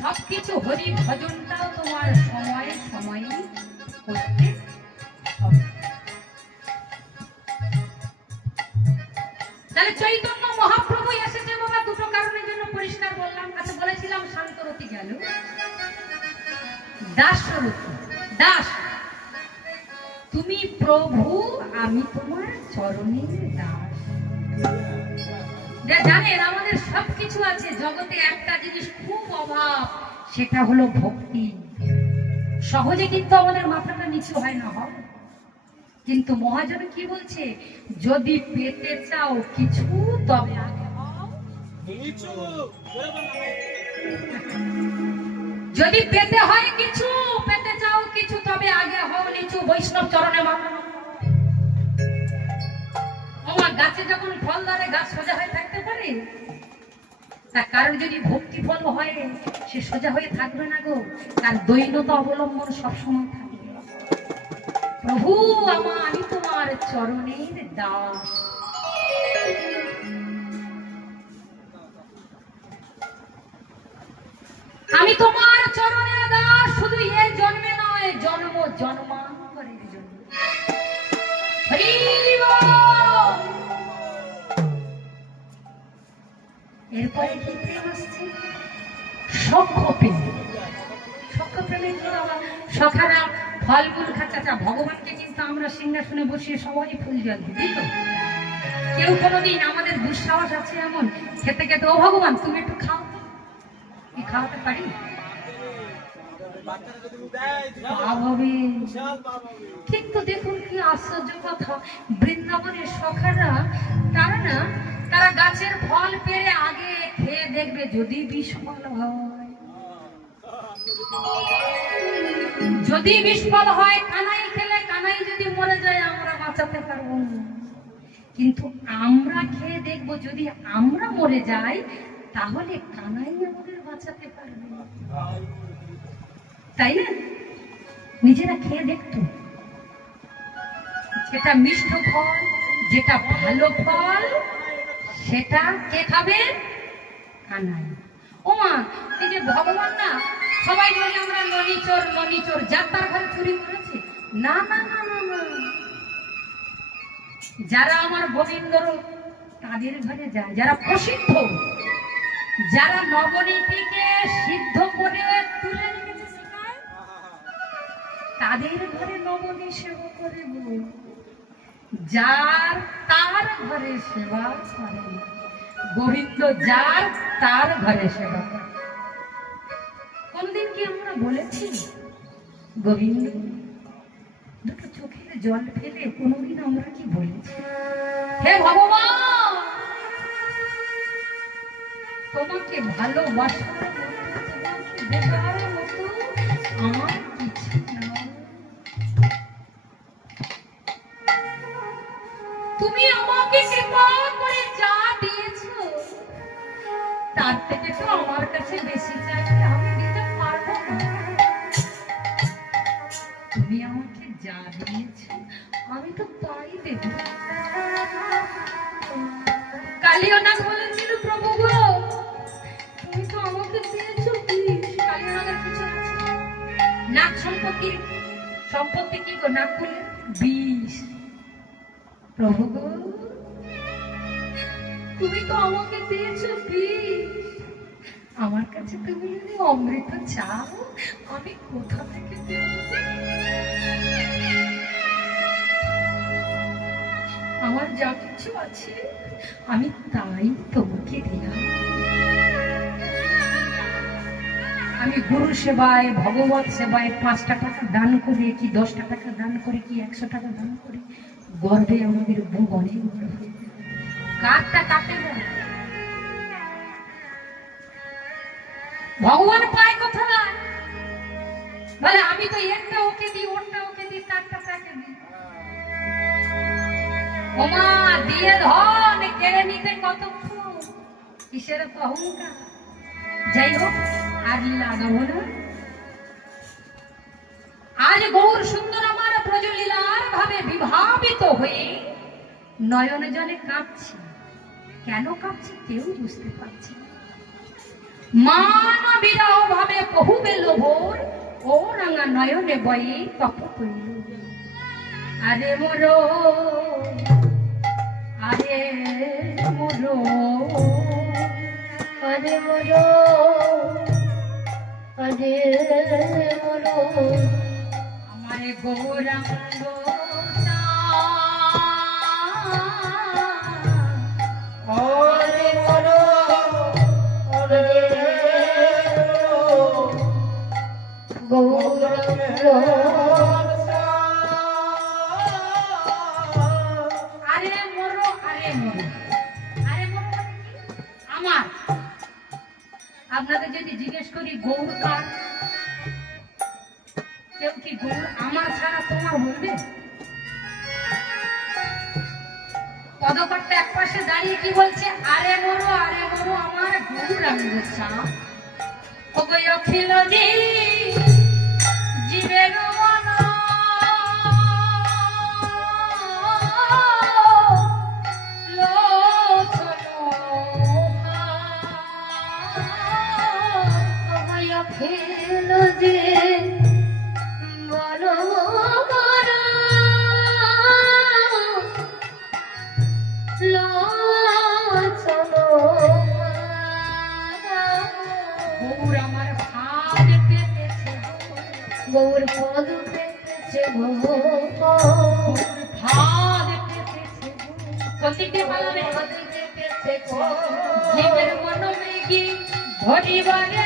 সবকিছু হরি ভজনটাও তোমার সময়ে সময়ে করতে হবে। তাহলে চৈতন্য মহাপ্রভু এসেছে বাবা দুটো কারণের জন্য, পরিষ্কার বললাম। আচ্ছা, বলেছিলাম শান্তরতি গেল, দাসরতি। দাস, তুমি প্রভু, আমি তোমার চরণের দাস। জানেন আমাদের সবকিছু আছে, জগতে একটা জিনিস খুব অভাব, সেটা হলো ভক্তি। সহজে কিন্তু আমাদের মাথাটা নিচু হয় না, হয়। কিন্তু মহাজন কি বলছে, যদি পেতে চাও কিছু তবে আগে হও নিচু। যদি পেতে হয় কিছু, পেতে চাও কিছু, তবে আগে হও নিচু। বৈষ্ণব চরণে মাথা। আমার গাছে যখন ফল ধরে গাছ সোজা হয়ে থাকতে পারে? তার কারণ যদি ভক্তি ফল হয়, সে সোজা হয়ে থাকবে না গো, তার দৈন্যতা অবলম্বন সবসময় থাকবে। প্রভু আমি তোমার চরণের দাস। আমি তোমার চরণের দাস, শুধু এই জন্মে নয়, জন্ম জন্মান্তরের জন্য। এরপরে কি প্রেম আসছে? সখ্য প্রেম। সখ্য প্রেমের জন্য সখারা ফলমূল খাচ্ছে। ভগবানকে কিন্তু আমরা সিংহাসনে বসিয়ে সবাই ফুল জল দিই তো। কেউ কোনোদিন আমাদের দুঃসাহস আছে এমন খেতে খেতে, ও ভগবান তুমি একটু খাও, কি খাওয়াতে পারি? কিন্তু দেখুন কি আশ্চর্য কথা, বৃন্দাবনের সখারা তারা গাছের ফল পেড়ে আগে খেয়ে দেখবে, যদি বিস্ফল হয়, যদি বিস্ফল হয়, কানাই খেলে কানাই যদি মরে যায় আমরা বাঁচাতে পারবো না। কিন্তু আমরা খেয়ে দেখবো, যদি আমরা মরে যাই তাহলে কানাই আমাদের বাঁচাতে পারবে, তাই না? নিজেরা খেয়ে দেখতো, যেটা মিষ্ট ফল, যেটা ভালো ফল, সেটা কে খাবে? কানাই। ওমা, এই যে ভগবান না, সবাই বলে আমরা ননিচোর ননিচোর, যার তার ঘরে চুরি করেছে। না না না না না, যারা আমার গোবিন্দর তাদের ঘরে যায়, যারা প্রসিদ্ধ, যারা নবনীতিকে সিদ্ধ করে তুলে রেখেছে সেখানে, তাদের ঘরে নবনী সেবা করে। যার তার ঘরে সেবা করে না, গোবিন্দ যার তার ঘরে সেবা করে। কোনদিন কি আমরা বলেছি গোবিন্দ? দুটো চোখের জল ফেলে কোনদিন আমরা কি বলেছি, হে ভগবান তোমাকে ভালোবাসার মতো, তোমাকে দেখার মতো আমার কিছু না। তুমি আমাকে কৃপা করে যা দিয়েছো, তার থেকে তো আমার কাছে বেশি চাইলে আমি দিতে পারবো না। তুমি আমাকে যা দিয়েছো আমি তো তাই দেব। কালিয়ানাথ বলেছিল, প্রভু গো তুমি তো আমাকে দিয়েছো বিষ। কালিয়ানাথের কিছু আছে, নাক সম্পত্তি কি গো? নাক করলে বিষ। প্রভু গো তুমি তো আমাকে দিয়েছো বিষ, আমার কাছে তুমি যদি অমৃত চাও আমি কোথা থেকে দেব? আমার যা কিছু আছে আমি তাই তোমাকে দিলাম। আমি গুরু সেবায়, ভগবত সেবায় 5টা টাকা দান করে কি 10টা টাকা দান করে কি 100 টাকা দান করে, গর্বে আমাদের বুক অনেক বড় হয়ে যায়। কারটা কাটে না, ভগবান পায় কোথায়? বলে আমি তো একটা ওকে দিই, ওরটা ওকে দিই, তারটা তাকে দিই। ওমা দিয়ে ধন কেড়ে নিতে কতক্ষণ, কিসের তো অহংকার। যাই হোক, আর লাগাবো না। আজ গৌর সুন্দর আমার ব্রজলীলার ভাবে বিভাবিত হয়ে নয়ন জলে কাঁপছি। কেন কাঁপছি কেউ বুঝতে পারছি না। মানবীরা ভাবে কহুবে লোভর ও রাঙা নয়নে বয়ে তপ কইল আরে মোরো আরে মোরো আরে মোরো আরে মোরো আমারে গৌরাঙ্গ আরে মোরো আরে গৌরাঙ্গ আপনাদের যদি জিজ্ঞেস করি গৌর কার, কেউ কি গৌর আমার ছাড়া তোমার বলবে? পদকর্তা এক পাশে দাঁড়িয়ে কি বলছে? আরে মরো আমার গৌরাঙ্গ চাঁদ ওগো অখিল জীবের মন খেল যে বলো গৌর আমার ভাগ পেতেছে গৌর পদ পেতেছে ভাগ পেতেছে প্রতিটি পালনে জীবের মন মেঘি ধরিবারে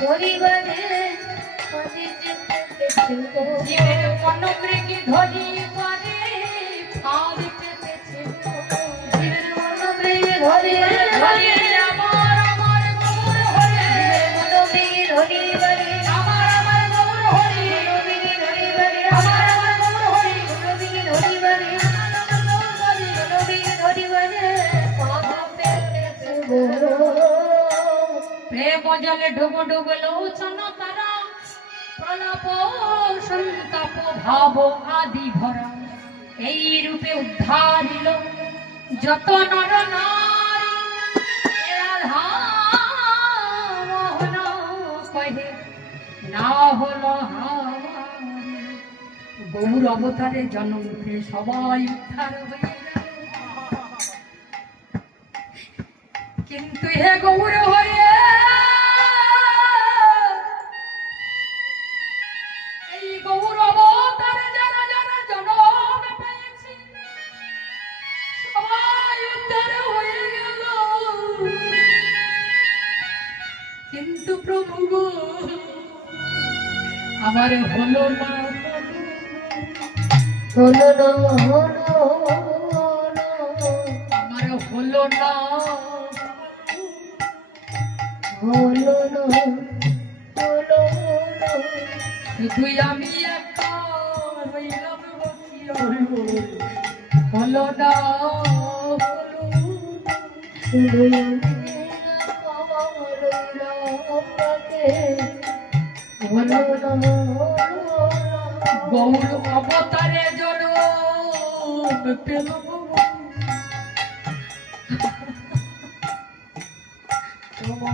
পরিবারে জীবের মনোমৃগী ধরি পারে ফাঁদ পেতেছে জীবের মনোমৃগী ধরি ধরি আমার গৌর হরে মনোমৃগী ধরি বারে আমার গৌর হরে মনোমৃগী ধরি বারে আমার গৌর হরে মনোমৃগী ধরি বারে মনোমৃগী ধরি বারে ফাঁদ পেতেছে প্রেম জলে ডুব ডুব লোচন তারা প্রলাপ সন্তাপ ভাব আদি ভরা এই রূপে উদ্ধারিল যত নর নারী রাধা মোহন কহে না হলো গৌর অবতারে জন্মে সবাই উদ্ধার হয়ে গেল কিন্তু হে গৌর হয়ে কিন্তু প্রভু গো আমার হলো না আমার হলো না শুধু আমি একা রইলাম বসিয়া হলো না গৌর অবতারে জন্ম পেল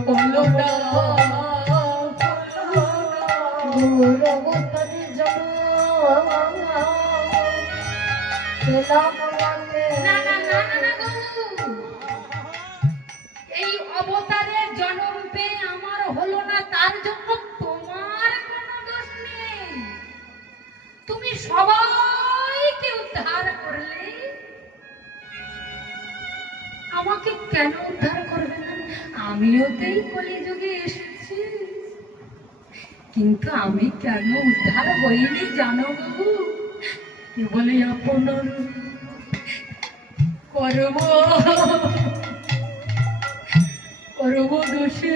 হলো না গৌর অবতারে জন্ম এই অবতারের জন্ম পেয়ে আমার হলো না তার জন্য তোমার কোনো দোষ নেই। তুমি সবাইকে উদ্ধার করলে, আমাকে কেন উদ্ধার করবে না? আমিও তো এই কলিযুগে এসেছি, কিন্তু আমি কেন উদ্ধার হইনি জানো বাবু? বলে আপনার করব দোষে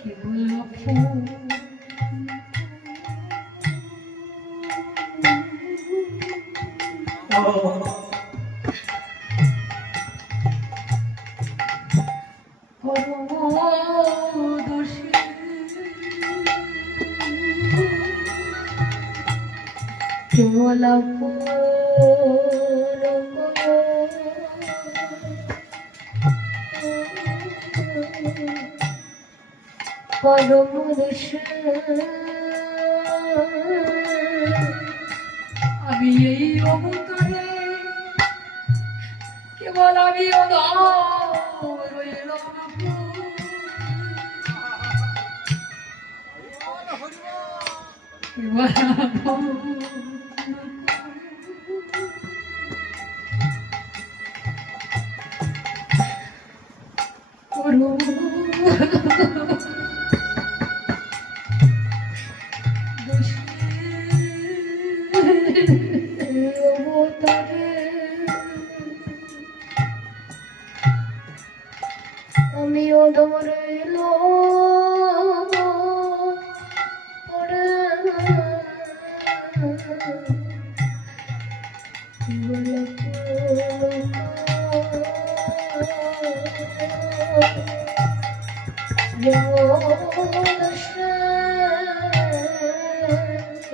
কি বলল ফুল কেবলা পরম আমি এই অবতরে কেবল আমি আমিও ধরিল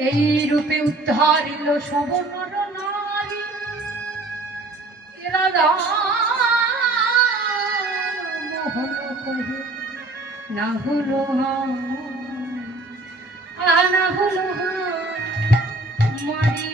এই রূপে উদ্ধারিল সব নর নারী এরা মোহন কহে না হলো না হলো মারি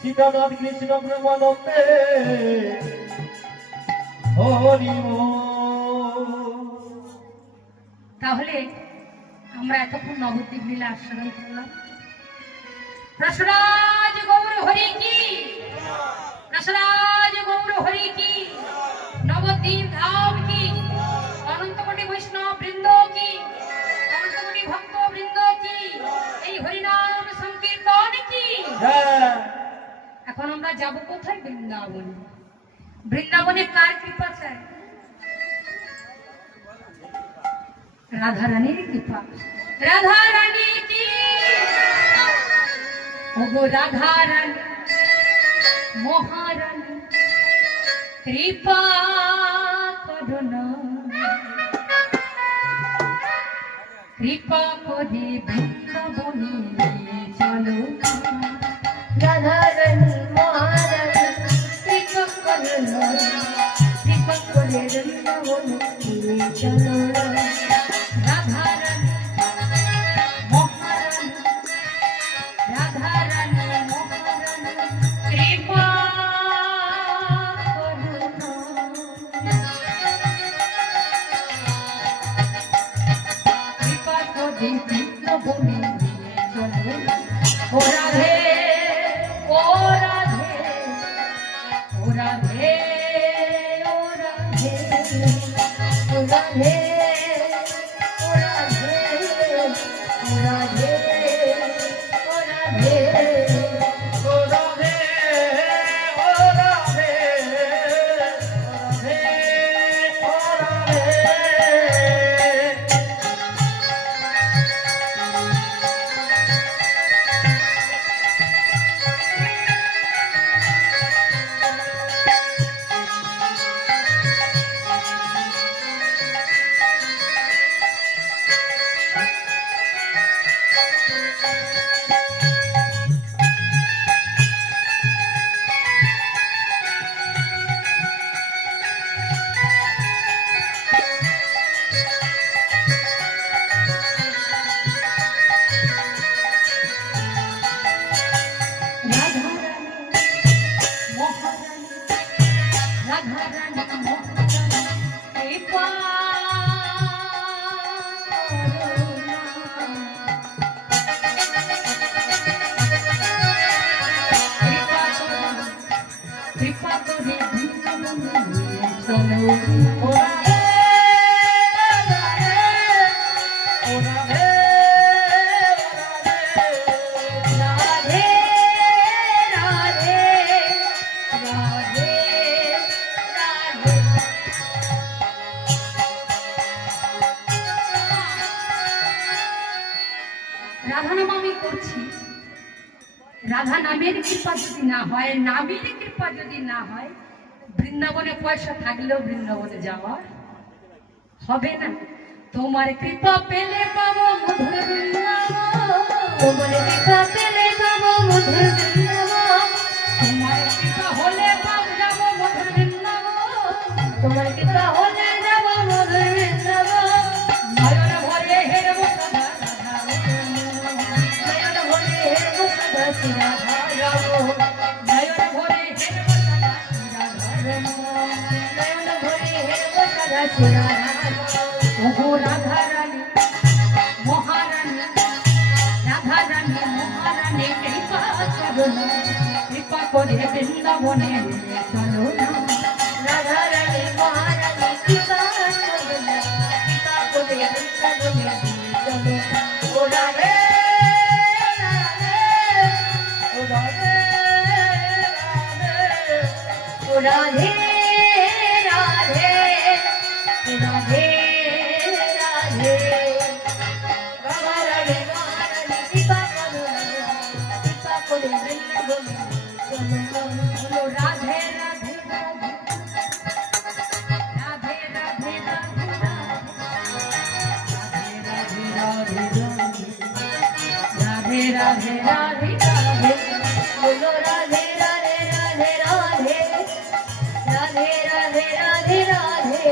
সীতানাথ কৃষ্ণ প্রেমানন্দে হরি তাহলে আমরা এতক্ষণ নবদ্বীপ লীলা আস্বাদন করলাম। রসরাজ গৌর হরি কি, রসরাজ গৌর হরি। যাব কোথায়? বৃন্দাবনে। বৃন্দাবনে কার কৃপা চাই? রাধা রানীর কৃপা। রাধা রানী কি, ওগো রাধা রানী মহারানী কৃপা করুণা, কৃপা করে বৃন্দাবনে চলো। রাধা রানী মহারানী কৃপা করুণা, কৃপা করে বৃন্দাবনে চলো। রাধা রানী মহারানী, রাধা রানী মহারানী কৃপা করুণা, কৃপা করে বৃন্দাবনে চলো। ও রাধে, ও রাধে, ও রাধে, ও রাধে, ও রাধে, ও রাধে, ও রাধে, ও রাধে, ও রাধে, ও রাধে, ও রাধে, ও রাধে। রাধা রানী মহারানী, রাধা রানী মহারানী কৃপা করুণা, কৃপা করুণা, কৃপা করে বৃন্দাবনে চলো। ও রাধে, ও রাধে, ও রাধে। রাধে রাধে রাধে রাধে। রাধা নাম আমি করছি, রাধা নামের কৃপা যদি না হয়, নামের কৃপা যদি না হয়, বৃন্দাবনে পয়সা থাকলেও বৃন্দাবনে যাওয়া হবে না। তোমার কৃপা পেলে পাবো মধুর বৃন্দাবন, তোমার কৃপা পেলে পাবো মধুর বৃন্দাবন, তোমার কৃপা হলে পাব যাবো মধুর বৃন্দাবন। তোমার কৃপা হলে যাব মধুর বৃন্দাবন। নয়ন ভরে হেরব সদা রাধা নয়ন ভরে হেরব সদা শ্রী রাধা রমণ, নয়ন ভরে হেরব সদা রাধা নয়ন ভরে হেরব সদা শ্রী রাধা রমণ। ওগো রাধা রানী মহারানী, রাধা রানী মহারানী কৃপা করুণা, কৃপা করে বৃন্দাবনে চলো না। রাধা রানী মহারানী কৃপা করুণা, কৃপা করে বৃন্দাবনে চলো। ও রাধে, ও রাধে, ও রাধে, রাধে, রাধে, রাধে। রাধা রানী মহারানী কৃপা করুণা, কৃপা করে বৃন্দাবনে চলো। বলো রাধে রাধে রাধে, রাধে রাধে রাধে রাধে, রাধে রাধে রাধে রাধে। बोलो राधे राधे राधे राधे, राधे राधे राधे राधे,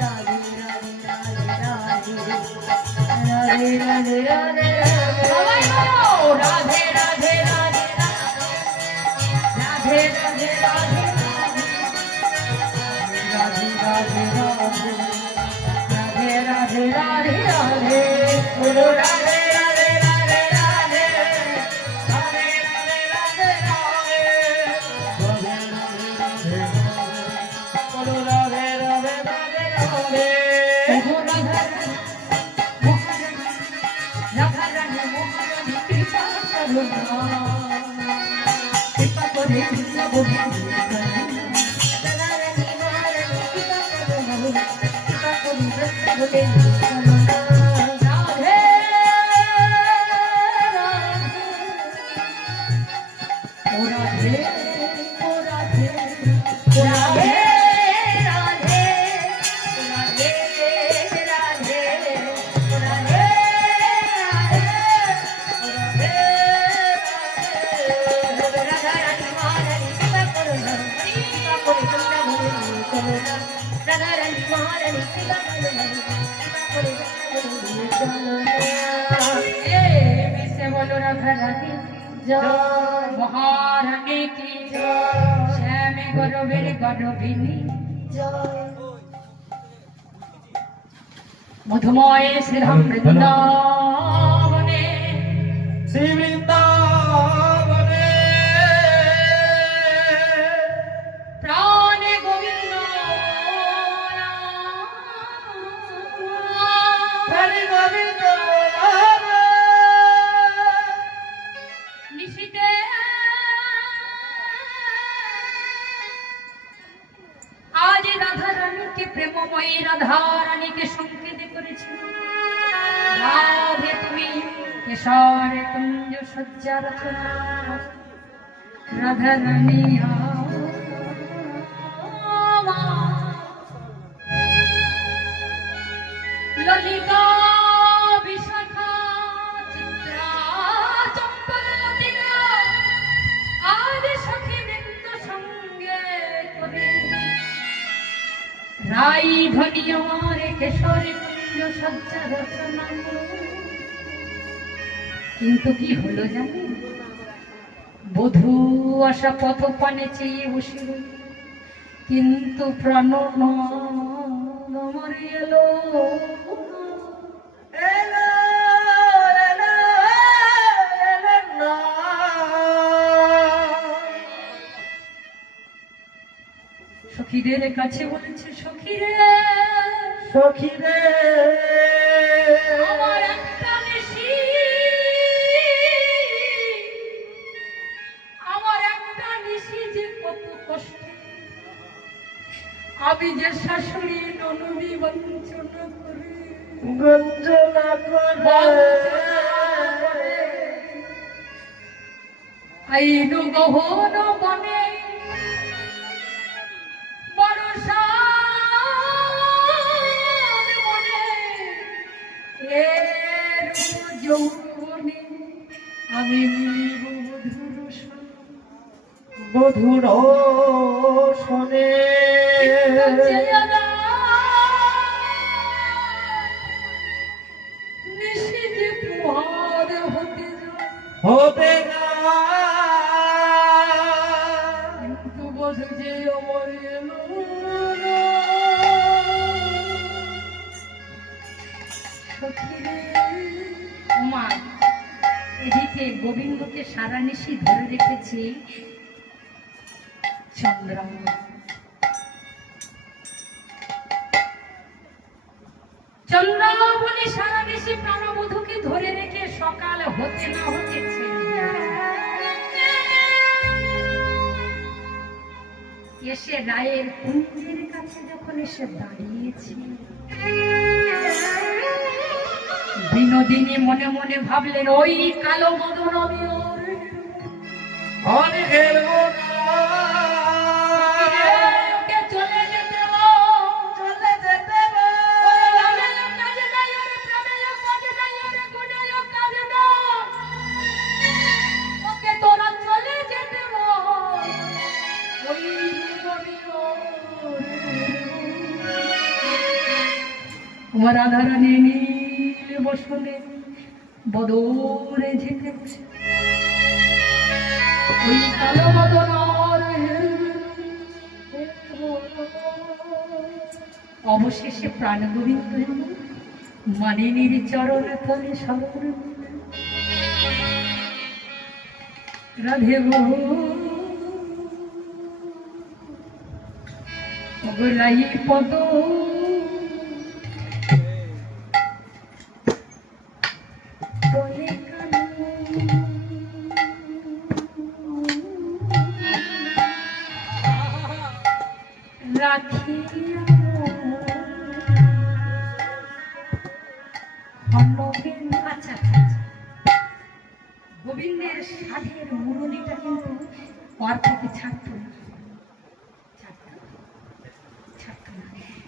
राधे राधे राधे राधे, राधे राधे राधे সবাই राधे। বলো রাধে রাধে রাধে রাধে, রাধে রাধে রাধে, রাধে রাধে রাধে, রাধে রাধে রাধে। बोलो राधे, राधे, राधे, राधे, राधे, राधे, राधे, राधे। बोलो राधे, राधे, राधे, राधे। ওগো রাধা রানী মহারানী, রাধা রানী মহারানী কৃপা করুণা, কৃপা করে করে গোবিন্দ রাধারানী মহারানী কৃপা করো বাবু কৃপা করি ভক্ত বলে রাধে ও রাধে ও রাধে ও রাধে রাধে রাধে রাধে রাধে রাধারানী মহারানী কৃপা করো কৃপা করে তোমরা বলে চলো না রাধারানী মহারানী কৃপা করো কৃপা করে তোমরা বলে চলো না এ মিশে বলো রাধা রানী জয় মহারানী কি শ্যামে গরবের গরবিনী জয় মধুময় শ্রীরাম বৃন্দাবনে শ্রী বৃন্দাবনে প্রাণে গোবিন্দ হরি গোবিন্দ নিশিতে আজ রাধা রানীকে প্রেমময়ী রাধা রানীকে সংকেত করেছিল রাধে তুমি কেশর কুঞ্জ সজ্জা রচনা রাধা রানী ললিতা বিশাখা চিত্রা চম্পল লতিকা আজ সখী বৃন্দ সঙ্গে করে রাই ধনি আমার কেশর কুঞ্জ সজ্জা রচনা কিন্তু কি হলো জানি বধূ আশা পথ পানে চেয়ে বসিল কিন্তু প্রাণ মরে এলো এলো এলো এলো না সখীদের কাছে বলেছে সখীরে সখী রে আমার একটা নিশি আমার একটা নিশি যে কত কষ্ট আমি যে শাশুড়ি ননদি বঞ্চনা করে গঞ্জনা করে আইনু গহন বনে বড় সার বনে এর যৌবনে আমি বধুর বধুর শোনে নিশি যে পুহার হতে যায় হবে না কিন্তু বধু যে আমার এলো না। সখীরে ওমা এদিকে গোবিন্দকে সারা নিশি ধরে রেখেছে চন্দ্রাঙ্গা চন্দ্রাবলী সারা নিশি প্রাণবধূকে ধরে রেখে সকাল হতে না হতে এসে রায়ের কুঞ্জের কাছে যখন এসে দাঁড়িয়েছে বিনোদিনী মনে মনে ভাবলেন ওই কালো মদন আমি ওর অনে গেলো ওকে চলে যেতে বল। চলে যেতে ওরে লালের কাজে নাই, ওরে প্রেমের কাজে নাই, ওরে গুণের কাজে নাই। ওকে তোরা চলে যেতে বল। ওই জীবনী ওরে রাধারানী নীল বসনে বদরে ঝেঁকে বসে ওই কালো বদন অবশেষে প্রাণ গোবিন্দ মানিনীর চরণ তলে সবর রাধে গোলাই পদ বলে কানু আচ্ছা আচ্ছা আচ্ছা। গোবিন্দের সাধের মুরলীটা কিন্তু পর থেকে ছাড়তো না, ছাড়তো না।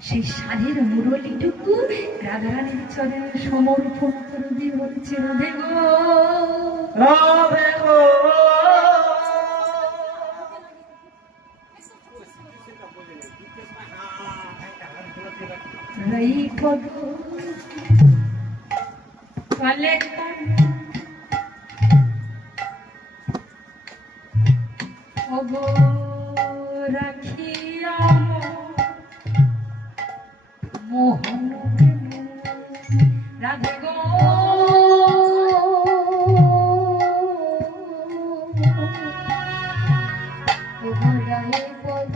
সেই সাধের মুরলীটুকু রাধারানীর চরণে সমর্পণ করে দিয়ে বলছে, রাধে গো রাধে গো রই পদ কালে ওগো রাখিয়া মোহন রাধে গো রাহে পদ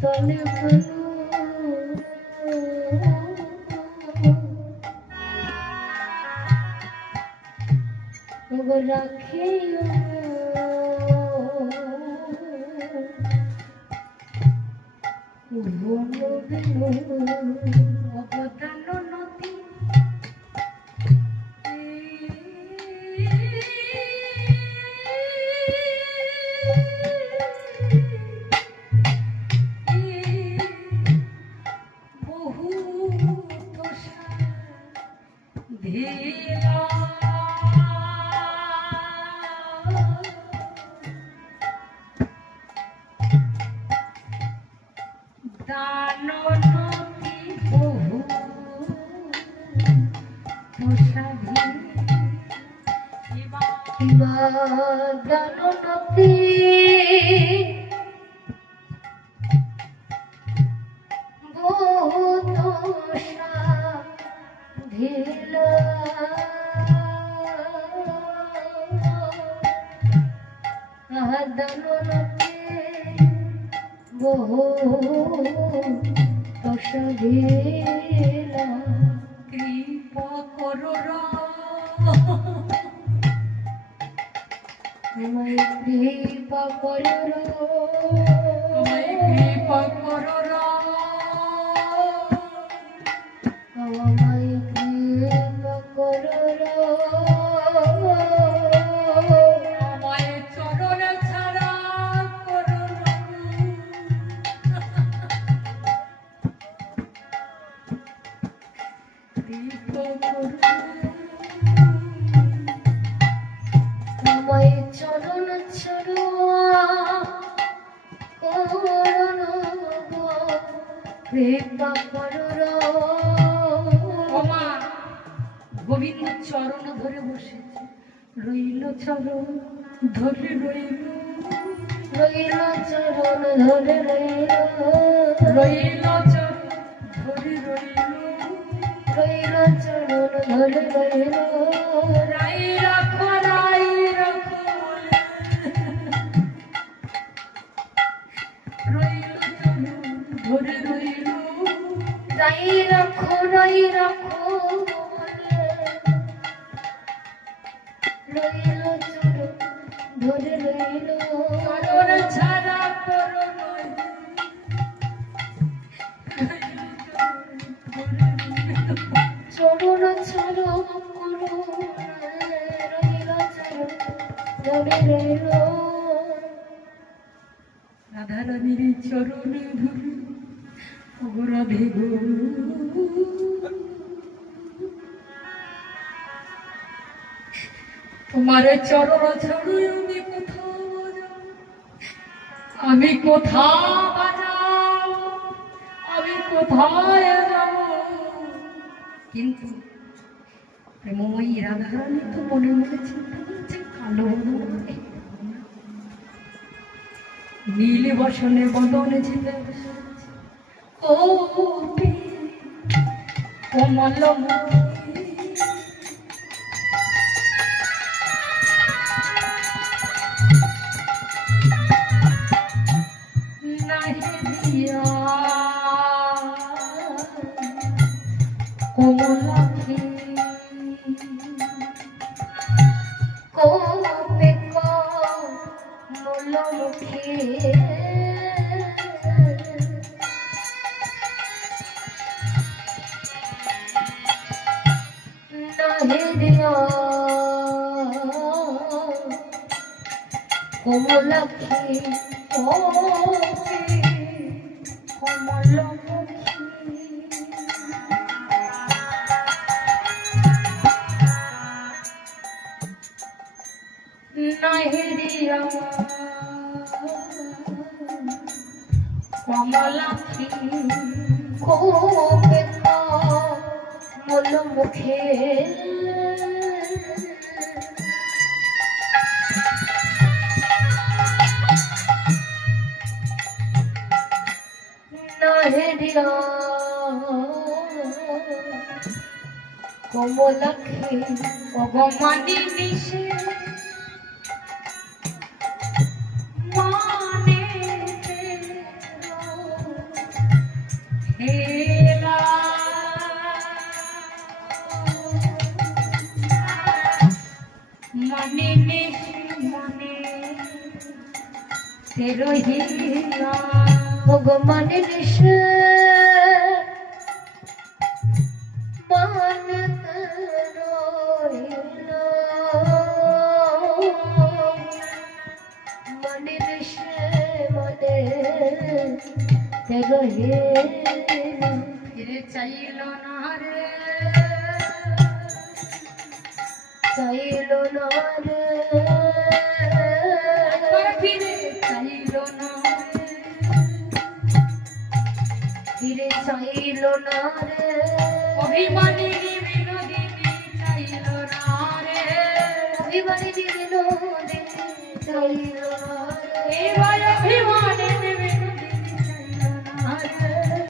তলে রাখিও অবদান নদী বহু ধীরা দাননতি বহু প্রসাদী দাননতি বহুত সাধিল দাননতি বহু সাধিল কৃপা করো আমায় কৃপা করো আমায় কৃপা করো আমায় কৃপা করো আমায় চরণে ছাড়া করো কৃপা করো আমায় চরণ ছাড়ো কৃপা করো ওমা গোবিন্দ চরণ ধরে বসেছে, রইল চরণ ধরে রইল, রইল চরণ ধরে রইল রইল চরণ ধরে রইল, রইল চরণ ধরে রইল রাই রাখো বলে। রইল চরণ ধরে রইল, রাই রাখো বলে। রইল চরণ ধরে রইল চরণ ছাড়া করো নয়। চরণ ছাড়ো করো রইল চরণ ধরে রইল রাধারানীর চরণে ধরে ওগো রাধে গো তোমার চরণ ছাড়ুই আমি কোথাও বাজাও, আমি কোথায় যাব। কিন্তু প্রেমময়ী রাধারানী তো মনে মনে চিন্তা করছে, কালো নীল বসনে বদনে ঝেলে বসে আছে। ও কমল নাহি দিয়া কমলাখি কমে কমলমুখী কমলাক্ষী ওকে কমলমুখী নাহিরিয়া কমলাক্ষী কোপে কমল মুখে নাহিরিয়া কমলাক্ষী ভগবানী নিশে মানে হেলা মানে নিশে মানে তেরো হিলা ভগবান নিশে মান রইল মনে নিশে মনে রইল ফিরে চাইল না রে চাইল না রে একবার ফিরে চাইল না ফিরে চাইল না রে অভিমানী বিনোদিনী চাইল না রে অভিমানী বিনোদিনী চাইল না রে এবার